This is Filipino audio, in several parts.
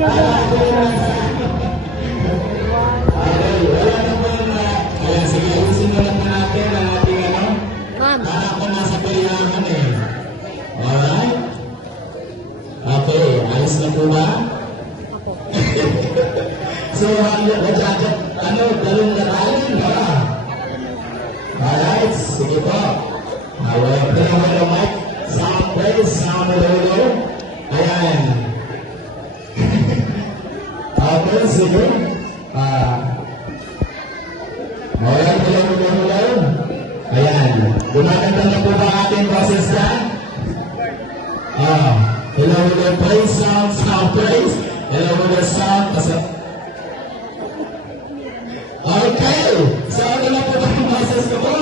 picture mo. Sige, simulan na natin ang ating ano? Ma'am. Para ako nasa kailangan eh. Alright? Okay, ayos na po ba? So, dalawang larayan ba? Alright, sige po. Pinawala ng mic. Sound praise, sound lolo. Ayan. Okay, sige. Ayan, hello. Ayan. Gumaganda na po ba ating process na? Hello, praise, sound praise. Hello, sound. Okay. So, ano na po ba yung process ko po?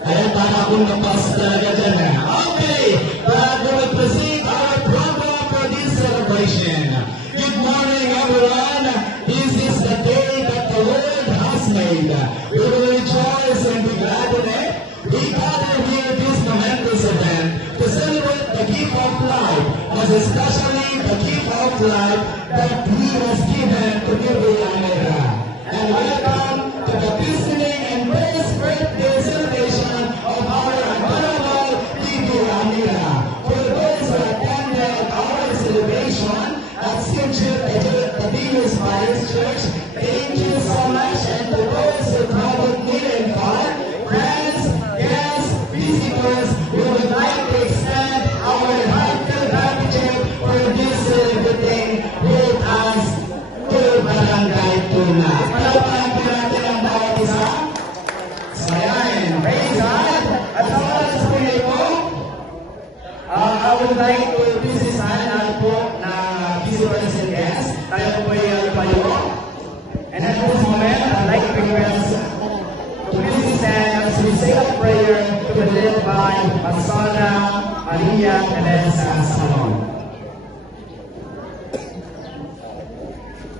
Ayan, para akong napasa talaga dyan ha. Okay. Bago mag-proceed our program for this celebration. Good morning, everyone. This is the day that the Lord has made. We will rejoice and be glad in it. We gather here this momentous event to celebrate the gift of life, as especially the gift of life that He has given to Bibi Amira. And welcome to the christening and first birthday celebration of our adorable Bibi Amira. For those who attended our celebration at St. Jude Tabinos Parish Church, thank you so much. And to those who traveled near and far, friends, guests, visitors, we would like to extend our heartfelt gratitude for this celebrating with us to Barangay Tuna. Palapalan po natin ang bawat isa. So yan, praise God. At sa oras po ito, I would like to visit sana po na visitors and guests. Tayo po ay payo. And at this moment, I'd like to request to please stand as we say a prayer to be led by Pastora Maria Teresa Salon.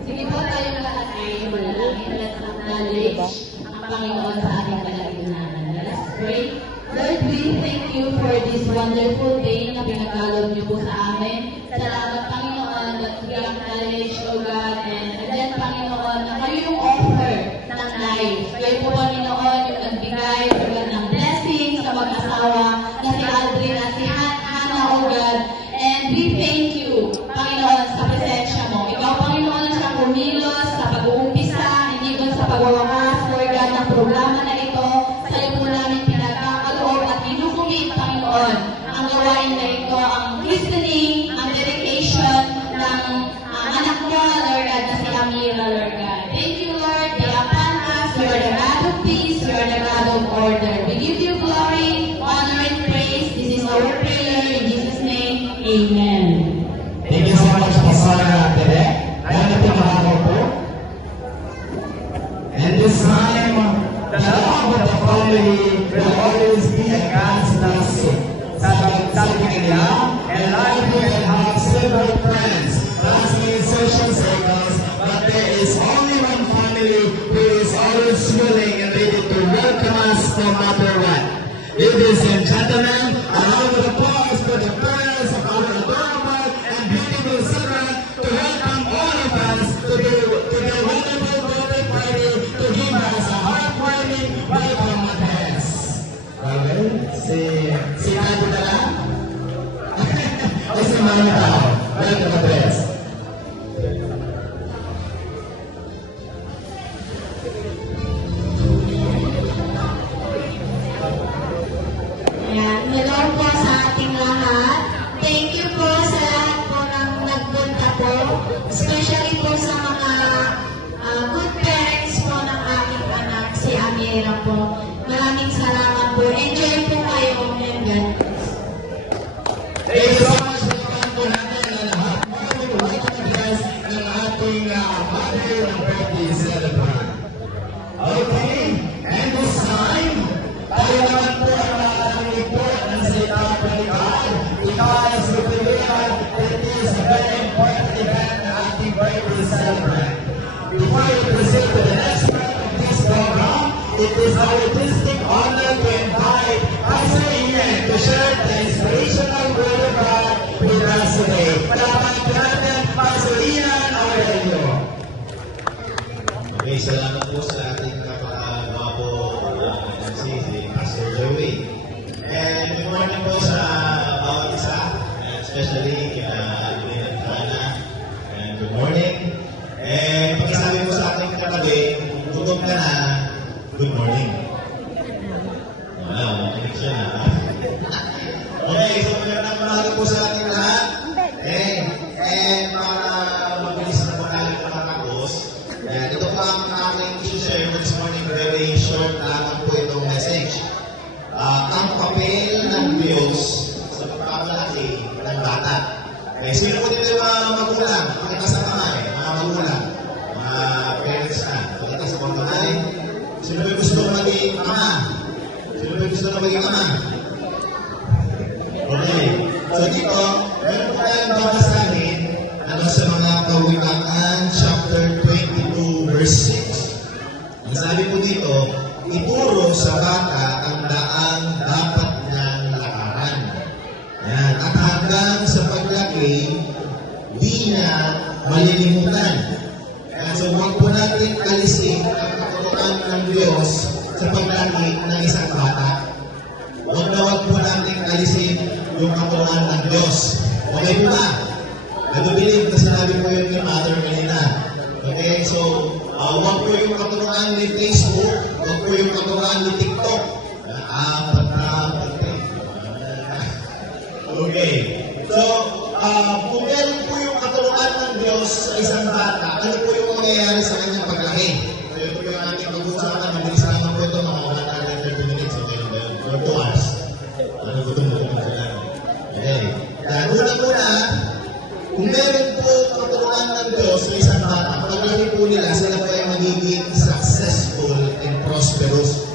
Sige po tayong lahat ay manalangin at acknowledge ang Panginoon sa ating kalagitnaan. Let's pray. Lord, we thank you for this wonderful day na pinagalog niyo po sa amin. Salamat, Panginoon, that we acknowledge, O God, and then, Panginoon, na kayo yung offer ng life. Kayo po, Panginoon, yung nagbigay, O God, ng blessing sa mag-asawa na si Aldrin at si Hannah, O God. And we thank you, Panginoon, sa presensya mo. Ikaw, Panginoon, sa kumilos, sa pag-uumpisa, hindi doon sa pagwawakas, Lord God, ng programa na ito. Sa iyo po namin pinagkakaloob at inukumit, Panginoon, ang gawain na ito, ang christening, ang dedication ng anak mo, Lord God, na si Amira, Lord God. Thank you, Lord. Be upon us. You are the God of peace. You are the God of order. We give you glory, honor, and praise. This is our prayer. In Jesus' name, amen. Thank you so much, Pastora Tere. Ayan na pinahalo po. And this time, the love of the family will always be a God's blessing. Sabi nila, and life will have several friends, classmates, social circles, but there is only one family who is always willing and ready to welcome us no matter what. Ladies and gentlemen, a round of applause for the parents of our adorable and beautiful children to welcome all of us to the wonderful birthday party to give us a heartwarming welcome address. Okay? Si Nado na lang? O si Mami Tao? Welcome address. Ayan. Hello po sa ating lahat. Thank you po sa lahat po ng nagpunta po. Especially po sa mga good parents po ng aking anak, si Amira po. Maraming salamat po. Enjoy po kayo. And God bless. Thank you so much. Welcome po natin ang lahat. Maraming welcome address ng ating mother ng birthday celebrant. Okay, and this time, tayo naman po ang maaaring report ng salita ng God because we believe that it is a very important event na ating birthday celebrant. Before we proceed to the next part of this program, it is our distinct honor to invite Pastor Ian to share the inspirational word of God with us today. Palapag natin, Pastor Ian, our salamat po sa ating napaka-gwapo si Pastor Joey. And good morning po sa bawat isa, and especially kina Alvin at Hannah. And good morning. And pagkasabi po sa ating katabi, gutom ka na, good morning. Wala, makinig siya na. Okay, so magandang umaga po sa ating lahat. And para mabilis na po natin makatapos, ito pa ang aking i-share this morning, very short lamang po itong message. Ang papel ng Diyos sa pagpapalaki ng bata. Sino po dito yung mga magulang? Pakita sa kamay, mga magulang, mga parents na. Pakita sa mga kamay. Sino ba gusto maging ama? Sino ba gusto maging ama? Okay. So dito, meron po tayong babasahin sa mga Kawikaan, chapter 22, verse 6. Ang sabi po dito, ituro sa bata ang daang dapat niyang lakaran. Yan. At hanggang sa paglaki, di niya malilimutan. Yan. So huwag po natin alisin ang katuruan ng Diyos sa paglaki ng isang bata. Huwag po natin alisin yung katuruan ng Diyos. Okay po ba? Nag-believe na sinabi ko yun yung mother kanina. Okay, so, huwag po yung katuruan ni Facebook, huwag po yung katuruan ni TikTok. Okay, so, kung meron po yung katuruan ng Diyos sa isang bata, ano po yung mangyayari sa kanyang paglaki? So, ito po yung ating pag-uusapan, mabilis naman po ito, mga 130 minutes, okay, or 2 hours. Ano po ito mo sila? Okay, una-una, kung meron po katuruan ng Diyos sa isang bata, paglaki po nila, sila po ay magiging successful and prosperous.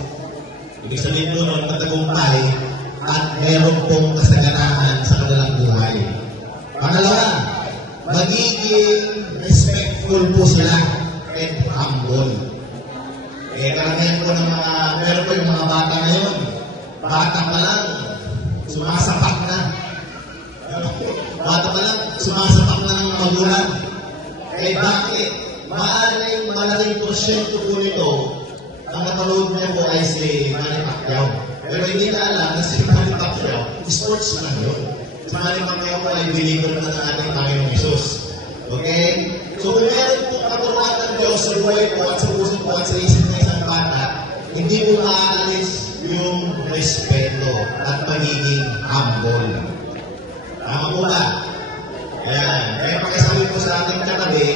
Ibig sabihin po nun, matagumpay at meron pong kasaganahan sa kanilang buhay. Pangalawa, magiging respectful po sila and humble. Karamihan po ng mga, meron po yung mga bata ngayon, bata pa lang, sumasapak na. Bata pa lang, sumasapak na ng magulang. Bakit? Maaaring malaking porsyento po nito, ang napanood niya po ay si Manny Pacquiao. Pero hindi na alam na si Manny Pacquiao, sports lang yun. Si Manny Pacquiao po ay believer na ng ating Panginoong Isus. Okay? So kung meron po katuruan ng Diyos sa buhay po at sa puso po at sa isip ng isang bata, hindi po maaalis yung respeto at magiging humble. Tama po ba? Ayan. Kaya pakisabi po sa ating katabi,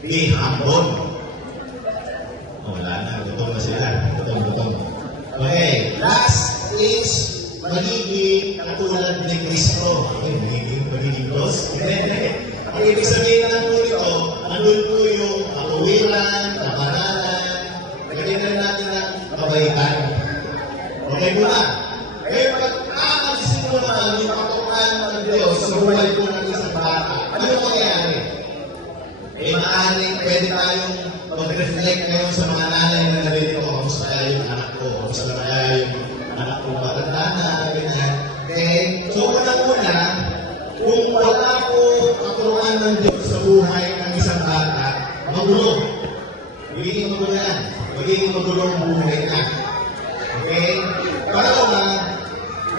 be humble. Wala na. Gutom na sila. Gutom. Okay. Last is magiging katulad ni Kristo. Okay. Magiging Diyos. Ang ibig sabihin na po ito, andun po yung kapuwiran, kabanalan, magiging na natin ng kabaitan. Okay po ba? Kaya pag aalisin mo naman yung katuruan ng Diyos sa buhay po ng isang bata, ano yung mangyayari? Maaaring pwede tayong mag-reflect ngayon sa mga nanay na narito, kamusta kaya yung anak ko, kamusta kaya yung anak ko matanda na, ganyan. Okay? So, unang-una, kung wala po katuruan ng Diyos sa buhay ng isang bata, magulo. Magiging magulo yan. Magiging magulo ang buhay niya. Okay? Pangalawa,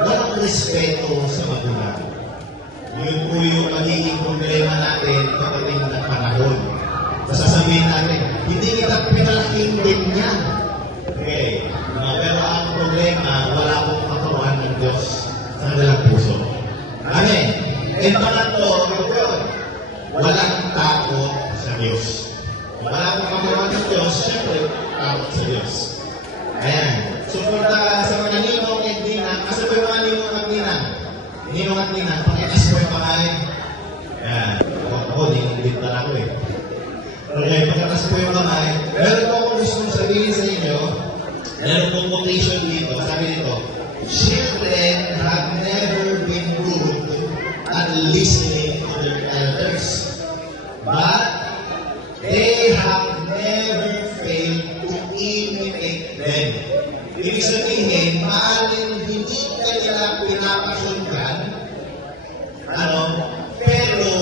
walang respeto sa magulang. Yun po yung magiging problema natin pagdating ng panahon. Sasabihin natin, hindi kita pinalaking ganyan. Okay. Pero ang problema, wala pong katuruan ng Diyos sa kanilang puso. Amen. And pangatlo, yun, walang takot sa Diyos. Kung wala pong katuruan ng Diyos, syempre, takot sa Diyos. Ayan. So, sa mga ninong at ninang, kasi po yung mga ninong at ninang, ninong at ninang, pakitas po yung pangalan. Ayan. Ako, ninong na ako eh. Okay, pakitas po yung pangalan. Meron po akong gustong sabihin sa inyo, meron pong quotation dito, sabi dito, children have never been good at listening to their elders, but they have never failed to imitate them. Ibig sabihin, maaaring hindi ka nila pinapakinggan, pero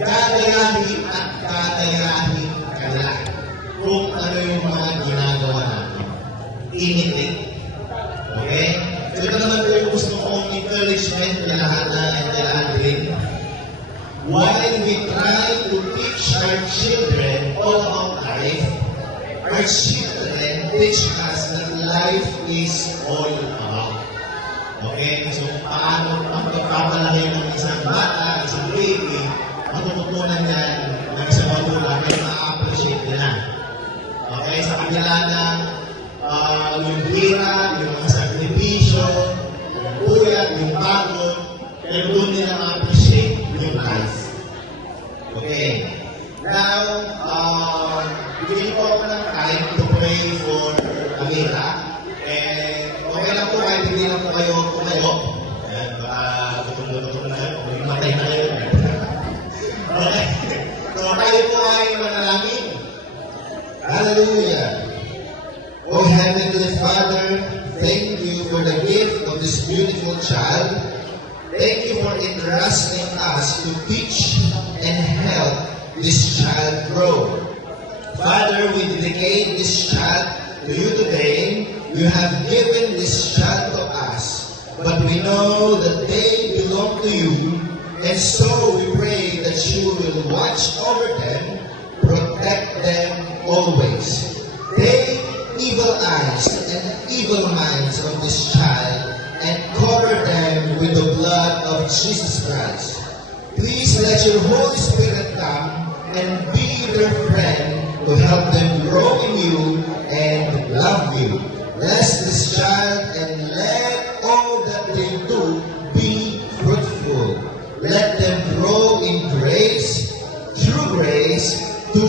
gagayahin at gagayahin ka nila kung ano yung kung paano ang pagpapalaki ng isang bata, isang baby, matututunan yan ng isang magulang ay ma-appreciate nila. Okay, sa kanila ng yung hirap, yung mga sakripisyo, yung puyat, yung pagod, pero doon nila ma-appreciate yung life. Okay. Now, bigyan ko ako ng time to pray for Amira. And okay lang po kahit hindi lang po kayo tumayo. Ayan, baka gutom na kayo. Matay na kayo. Okay. So tayo po ay manalangin. Hallelujah. Oh Heavenly Father, thank you for the gift of this beautiful child. Thank you for entrusting us to teach and help this child grow. Father, we dedicate this child to you today. You have given this child to us, but we know that they belong to you, and so we pray that you will watch over them, protect them always. Take evil eyes and evil minds of this child and cover them with the blood of Jesus Christ. Please let your Holy Spirit come and be their friend to help them grow in you and love you. Bless this child and let all that they do be fruitful. Let them grow in grace, through grace to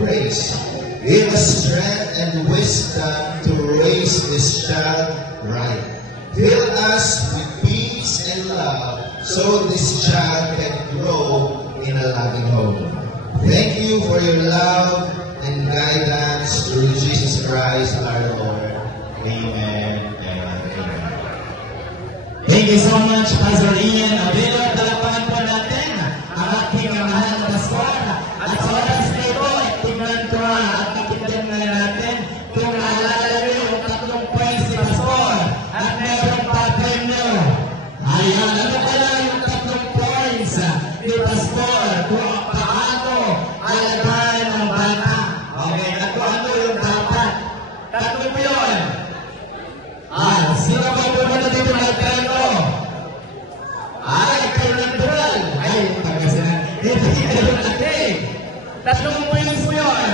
grace. Give us strength and wisdom to raise this child right. Fill us with peace and love so this child can grow in a loving home. Thank you for your love and guidance through Jesus Christ our Lord. Amen and amen. Thank you so much, Pastor Ian Avila. Talapakan po natin ang ating mahal na pastor. At sa oras na ito, tignan ko at nakitin na natin kung naalala nyo yung 3 points ni Pastor at meron pa premyo. Ayan, ano kaya yung 3 points ni Pastor kung paano alagaan ang bata? Okay, at kung ano yung dapat. 3 po yun. Sino ba po na dito nagkano? Ay, kayo natural. Ay, pagkasinan. Hindi kayo natin. 3 points po yun.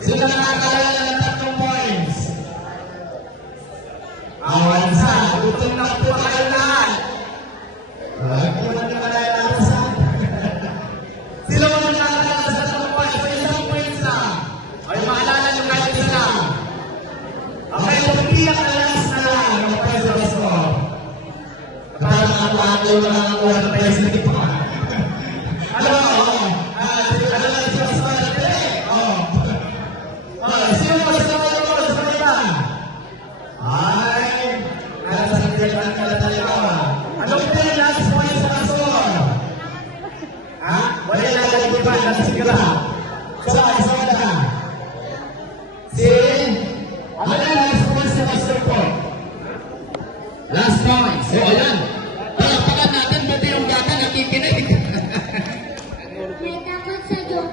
Sino nakakaalala ng 3 points? Awansa, gutom na po kayo lahat. Ay, kung ano na nalalasan. Sino mo nakakaalala sa 3 points? Sa 1 points na. Ay, maalala nyo kahit isa. Okay, kung pinakalas na lang ang pwesto ko. Parang ako yung mga nakuha ng pwesto ni Pa. Ano lang si Pastor natin? Sino gusto mo yung oras mo iba? Ay, nasa kailangan ka na talaga. Anong last point sa Pastor? Wala lang iba, nasa sigla. So, na. Ano na last point sa Pastor po? Last point. So, ayan. Palakpakan natin, buti yung bata nakikinig.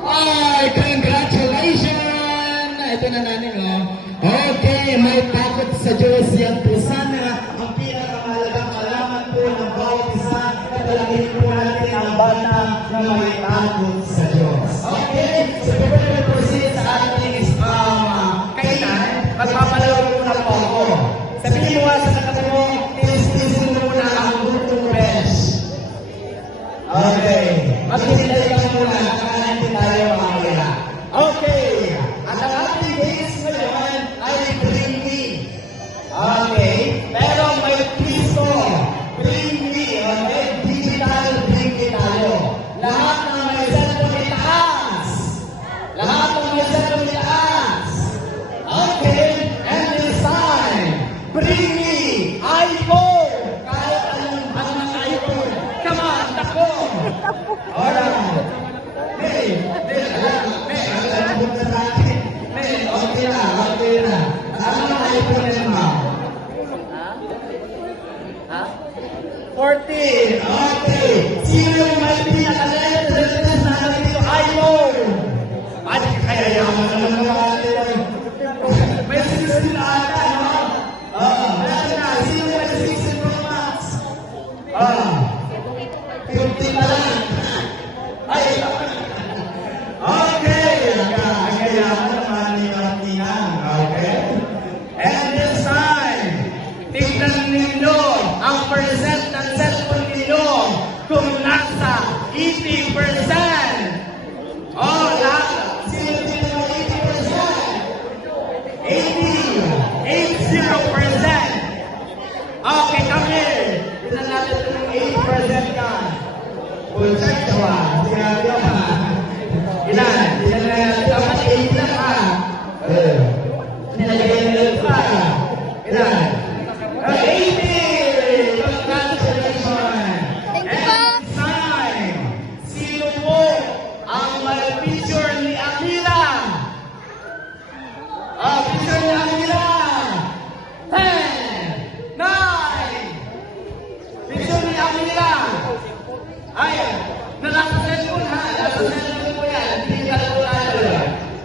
Ay, congratulations! Ito na namin, oh. Okay, may takot sa Diyos. Yan po sana ang pinakamahalagang alaman po ng bawat isa. Kapalakihin po natin ang bata na may takot sa Diyos. Okay, so before we proceed sa ating kainan, magpapalawag muna po ako. Sabihin mo sa katabi mo, tinis-tinisin mo muna ang gutong besh. Okay, maghintay ka muna, kakahantin tayo mamaya. Okay, at ang ating base ngayon ay Bring Me. Okay, pero may piso, Bring Me, okay, digital Bring Me tayo. Lahat ng may cellphone itaas. Lahat ng may cellphone itaas. Okay, and this time, Bring Me, iPhone! Kahit anong iPhone, come on, tako! Alright. Hey, alam mo sa akin. Hey, okay na. Ano ang iPhone na mo? 14. Okay. Sino yung may pinakalit na natin dito? iPhone! At kaya yaman naman natin. May 16 ata, no? Meron na. Sino may 16 Pro Max? 50 pa lang. Ay, okay, kagayahan naman ni Martinang, okay? And this time, tignan ninyo ang percent ng cellphone ninyo kung nasa 80%. Oh, lahat. Sino dito ng 80%? 80%. Okay, come here. Tignan natin yung 80% yan. Full check nawa. Sinabi ko pa. Ilan? Tignan natin. Dapat 80 lang ha. Nilagay nila pa. Ilan? 80! Congratulations! And time! Sino po ang may picture ni Amira? Picture ni Amira! 10! 9! Picture ni Amira! Ay, nasa cellphone ha? Nasa cellphone po yan. Hindi ka po tayo.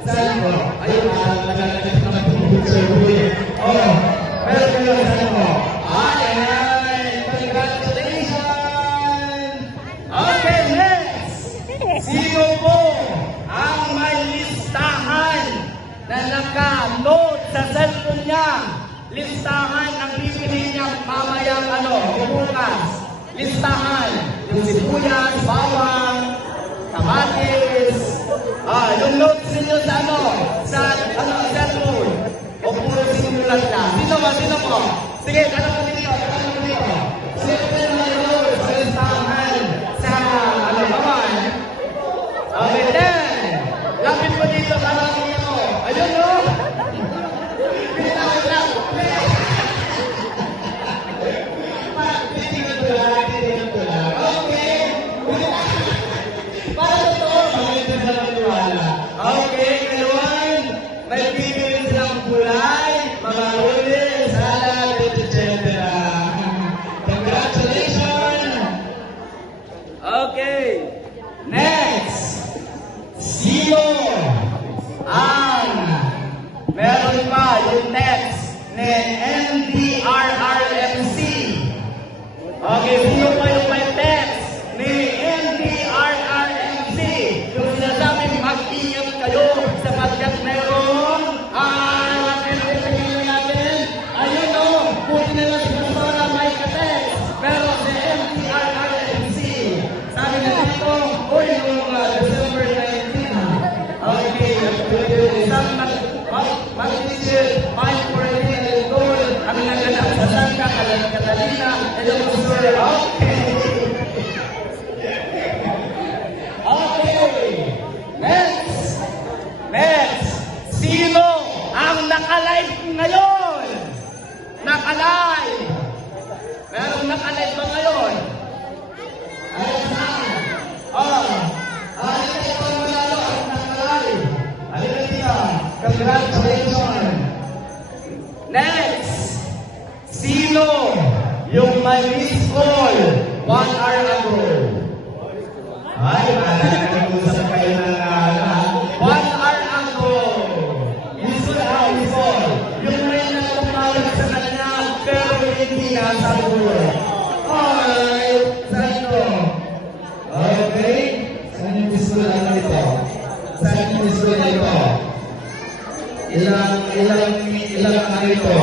Saan po? Ayun, nagkakalit naman yung picture po yun. Oh, pero kayo saan po? Ayan! Congratulations! Okay, next! Sino po ang may listahan na naka-note sa cellphone niya? Listahan ang pipili niya mamayang bukas. Listahan. Yung sibuyas, bawang, kamatis. Yung notes ninyo sa cellphone. O puro sinulat na. Sino ba? Sino po? Sige, tanong mo dito. Sino po yung may notes sa listahan sa bawang? Okay, then. Lapit mo dito. Tanongin niyo mo. Ayun, no? Okay, ngayon, may bibili silang gulay, mga huli, salad, etc. Congratulations! Okay, next! Sino ang meron pa yung text ni NDRRMC? Okay, sino pa yung may text ni NDRRMC? Yung sinasabing mag-ingat kayo sapagkat merong ayun o, buti na lang si Pastora may ka-text. Pero si NDRRMC, sabi na dito, uy, yung December 19, okay, isang mag-teacher, 514 goal, ang naganap sa Sangka, Catalina, hello, sir, okay. Okay, next, sino ang naka-live ngayon? Naka-live! Merong naka-live ba ngayon? Ayun saan? Halika ito manalo ang naka-live. Halika dito. Congratulations! Next, sino yung may miss call 1 hour ago? Ay, nag-usap kayo ng 1 hour ago. Miss call. Yung may nagpapawag sa kanya, pero hindi nasagot. Ay, saan ito? Okay. Saan yung miss call na ito? Saan yung miss call na ito? Ilang ito?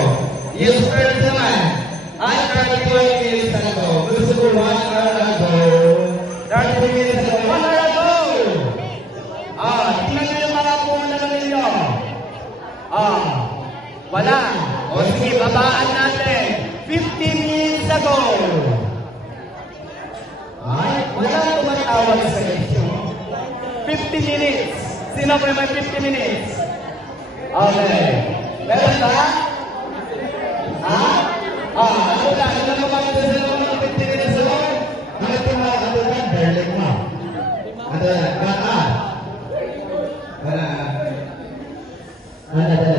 Yes, first naman. Ay, 31 minutes ago. Gusto ko 1 hour ago. 30 minutes ago. 1 hour ago! Tingnan nyo yung mga punta na ninyo. Wala. O sige, babaan natin. 50 minutes ago. Ay, wala tumatawag sa inyo. 50 minutes. Sino po yung may 50 minutes? Okay. Meron ba? Ano lang? Ilang mamagod sa mga 50 minutes ago? Bakit yung mga katulan? Berling mo. Ano yan? Ano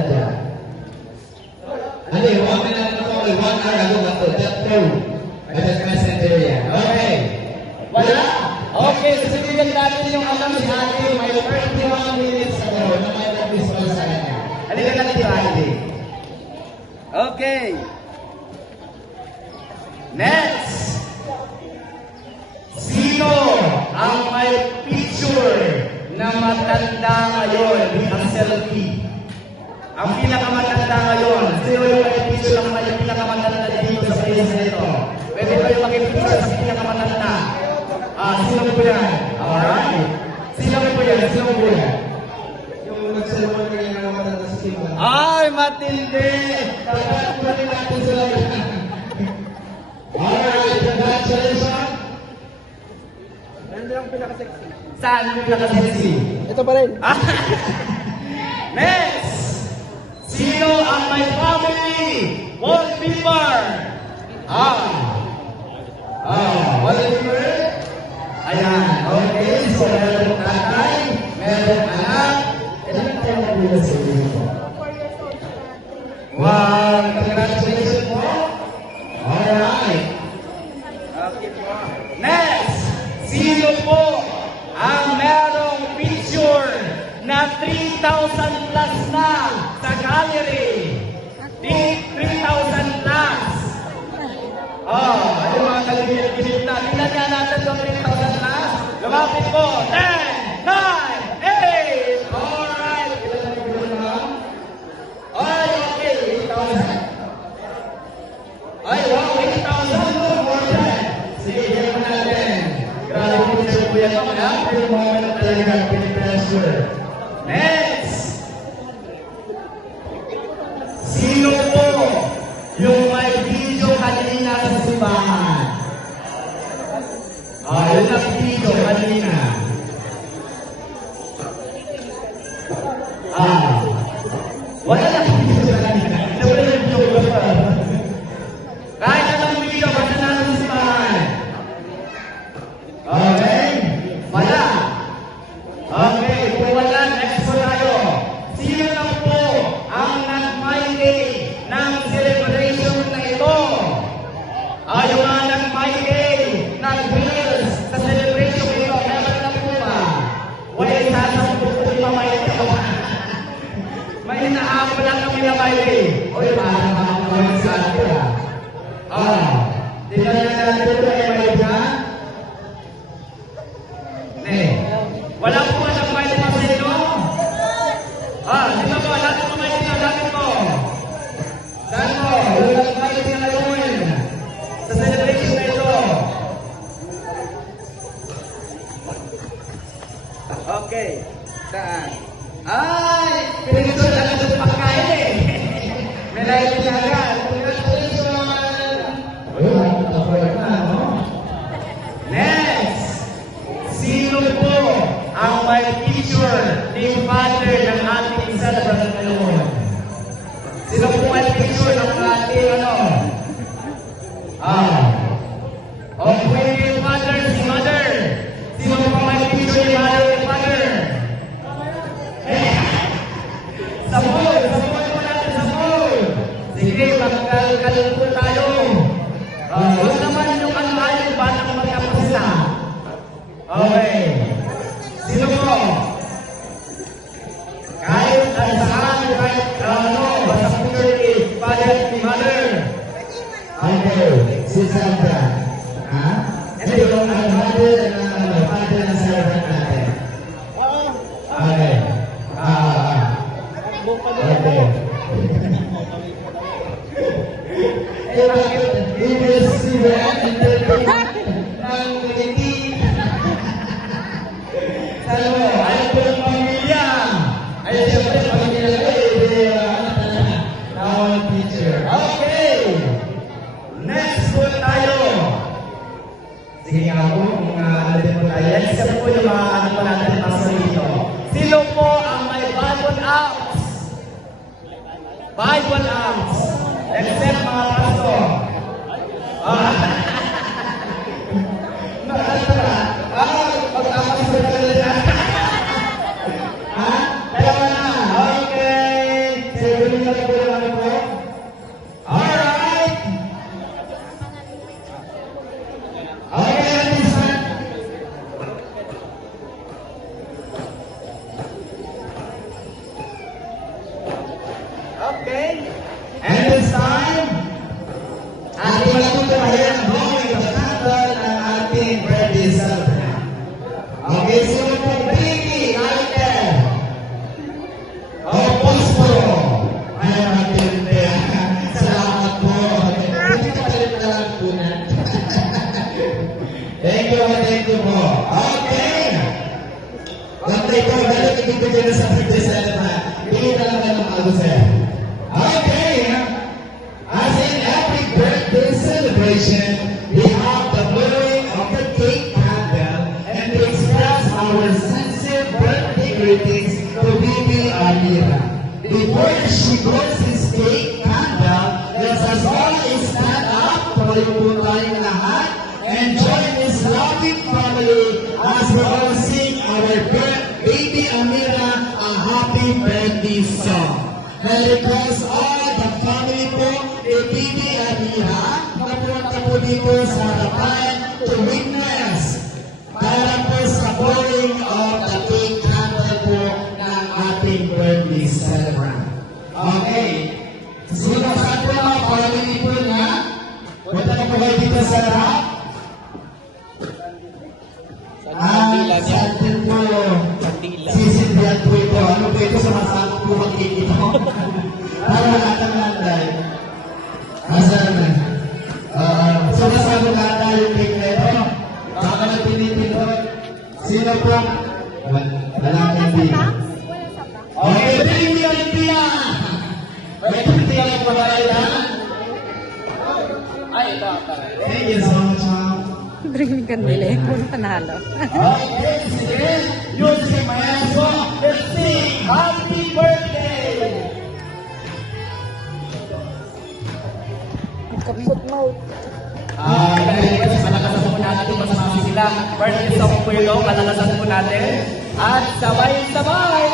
dyan? Ano yung 1 minute na po? 1 hour ago ba ito? That phone. At messenger yan. Okay. Wala? Okay, sasabihin natin yung alam si Ate, may 31 minutes ago na may nag-visual sa kanya. Halika na dito, Ate. Okay. Next. Sino pinakamatanda ngayon with a selfie. Ang pinakamatanda ngayon. Sino yung mag-picture ng may pinakamatanda dito sa place na ito? Pwede ba yung mag-picture sa pinakamatanda? Sino po yan? Alright. Sino po yan? Sino po yan? Yung nag-cellphone na yung matanda sa simba. Ay, matindi! Dapat po rin natin sila. Alright, congratulations! Ano yung pinaka-sexy? Saan yung pinaka-sexy? Ito pa rin. Next! Sino ang may family wallpaper? Wallpaper? Ayan, okay. So, meron tatay, meron anak. Ilan tayo magulang sa inyo? Wow, congratulations po. Alright. Next, sino po ang merong picture na 3,000 plus na sa gallery? 3,000 plus. Ano mga kalibit-bilip na? Tingnan nga natin yung 3,000 plus. Lumapit po. 10, 9, 8. Alright. Ilan na yung mga? Ay, okay. 8,000. Ay, wow. 8,000. More than. Sige, hindi mo natin. Grabe po siya po yan. Pero mga na talaga pinipressure. Next! Sino po yung may video kanina sa simbahan? Yung nag-video kanina. Wala na video kanina. Wala na video pa. Kahit anong video, basta nasa simbahan. Okay? Wala. Okay, kung wala, next po tayo. Sino lang po ang nag-my-day ng celebration na ito? Yung mga nag-my-day, nag-reels sa celebration ito, meron na po ba? Wala sasampung po di ba my-day ako? May inaako lang kami na my-day. Uy, parang makakawalan sa atin tingnan na natin ito ay may na? Wala po ba nag-my-day pa sa inyo? Di ba po? Lahat po may sinalapit mo. Saan po? Yung nag-my-day na ngayon sa celebration na ito. Okay. Saan? Ay! Pinag-ito lang ito pagkain eh. May lahat din agad. Congratulations! Next! Sino po ang may picture ni Father ng ating celebrant ngayon? Sino po may picture ng ating pwede yung Father, si Mother. Sino po may picture ni Mother and Father? Sabon po natin, sabon. Sige, magkalkalong po tayo. Huwag naman yung ano-ano, batang magkapos na. Okay. Sino po? Kahit saan, kahit basta picture ni Father at ni Mother. Okay, si Sandra. Ito yung mother ng father ng celebrant natin. Okay. Okay. Ibig ng ngiti. Sabi mo, ayaw ko ng pamilya. Ayaw siyempre, pamilya na teacher. Okay. Next po tayo. Sige nga po, kung ano din po tayo. Isa po yung mga ano po natin pasok dito. Sino po ang may Bible apps? Bible apps. Except mga pastor. Pag-apas ko na nila. Dalawa na. Okay. Sige na po naman po. Alright. Okay, listen. Okay. And this time, ating malapit na yan. Thank you po. Okay. Gantay po, dahil ibigay na sa birthday celebrant. Pili na lang ng ako, sir. Okay. As in every birthday celebration, we have the blowing of the cake candle and to express our sincere birthday greetings to Bibi Amira. Before she blows this cake candle, let us all stand up, tuloy po tayong lahat, and join this loving family as we all sing our Baby Amira a happy birthday song. And request all the family po ni Bibi Amira na pumunta po dito sa harapan to witness para po sa blowing of the cake candle po ng ating birthday celebrant. Okay. Sino sa po mga family po na punta na po kayo dito sa harap? Sa atin po, sisindihan po ito. Ano po ito sa masakot po magkikita mo? Para lahat ng landay. Asan na? So masakot lahat tayo yung cake na ito. Baka na pinipindot. Sino po? Lalaki din. Okay, thank you, Olympia! May Olympia lang po ba kayo? Thank you so much, ma'am. Drinking kandila, puno panalo. Okay, sige. Yun si Mayaso. Let's sing Happy Birthday! Kaput mo. Palakasan po natin kung masama sila. Birthday song po ito, palakasan po natin. At sabay-sabay!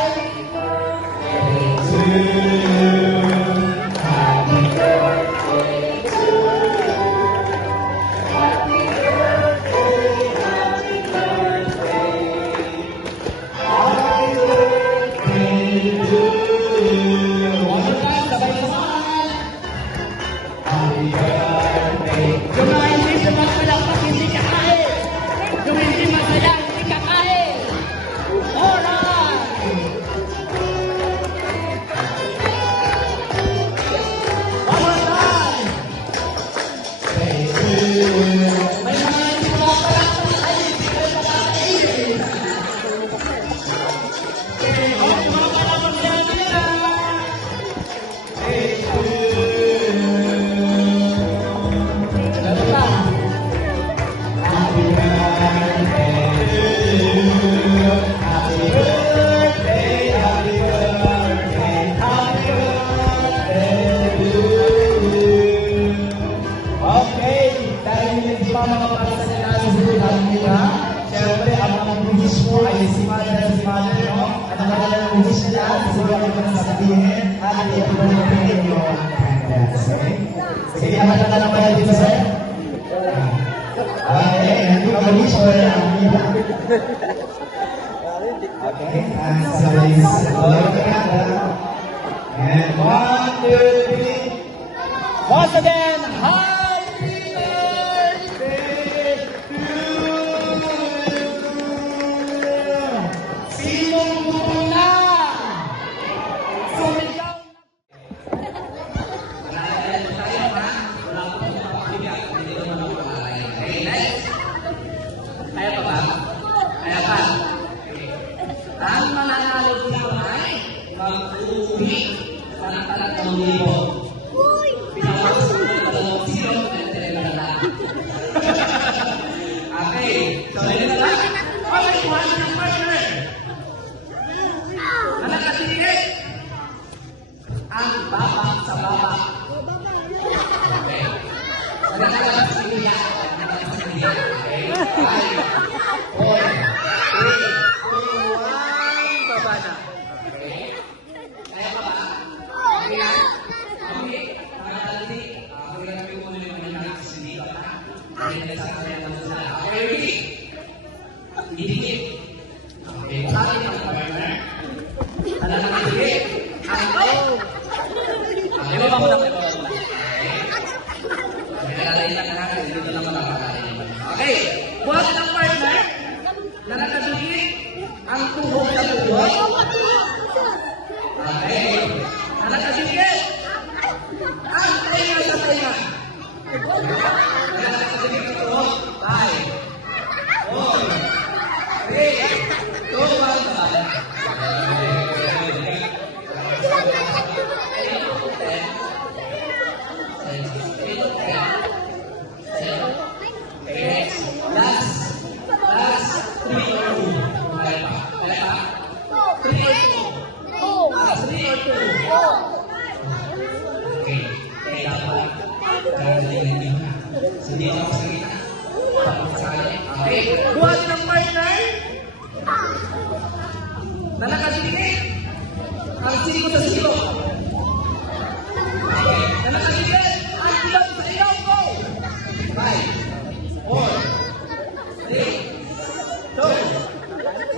Sige, makita lang pala dito, sir. Okay, and you can wish for Amira. Okay, and sabay blow the candle. And 1, 2, 3. Once again, happy birthday to you. Sinong muna? Sumigaw na. Ang mananalo dito ay mag-uwi ng 3,000. Pinapasunan ng 2,000 Okay, so yun na lang. Okay, kuhan ng partner. Ang nakatigil. Ang babak sa babak. Okay. Nakalabas si Kuya. Nakalabas si Kuya. Okay. 5, 4, 3, didikit. Okay, sabi ng partner. Ano na didikit? Okay, ba mo lang ito? Okay, nalalayin lang na dito lang makakakain. Okay, buhat ng partner na nakadikit ang tuhog sa tuhog. Okay, na nakadikit ang tainga sa tainga. Na nakadikit sa tuhog. 5, 4, 3, 2, 1. Okay. Buhat ng partner na nakadikit ang siko sa siko. Okay. Na nakadikit ang ilong sa ilong ko. 5, 4, 3, 2,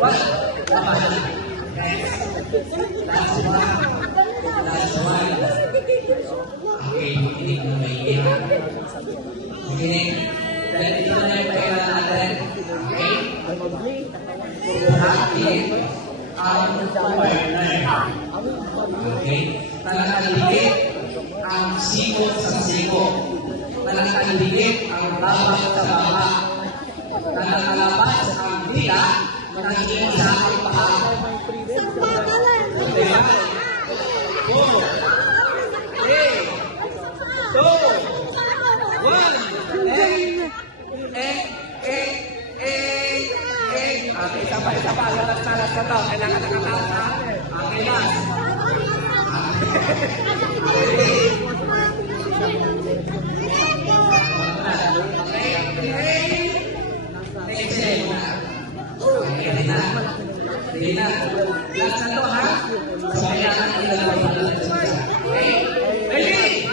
1. Tapos. Last one. Last one. Okay, makinig na maigi. Makinig. Dahil ito na yung kailangan natin. Okay? Buhatin ang partner. Okay? Nakaligit ang siko sa siko. Nakaligit ang baba sa baba. Nakakalabas ang dila naging sa aking paa. Diba? 4, 3, 2, 1. Okay, isa pa. Lalas na to. Kailangan nakataas ha. Okay, last. Ready na. Last na to ha. Kailangan ilalaway pa lang sa isa. Okay? Ready?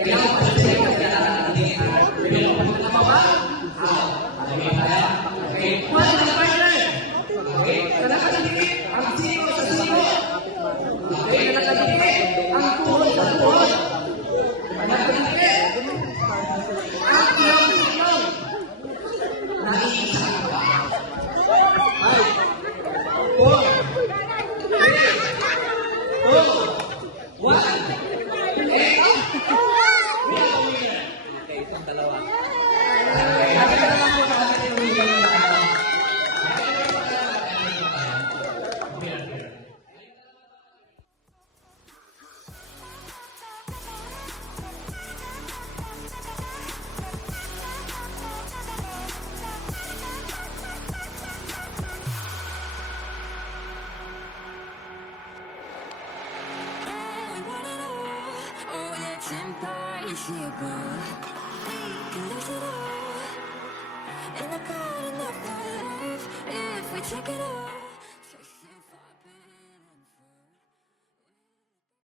Kailangan pa siya kailangan natin ready na pa ba? Okay, tayo. Okay. One na partner. Okay. Nakadikit ang siko sa siko. Okay. Nakadikit ang tuhod sa tuhod. Nakadikit ang ilong. Naiisa ka ba? 5, 4, 3, 2, 1. Okay, isang dalawa. Is it above? We can lose it all. And I got enough love if we take it all.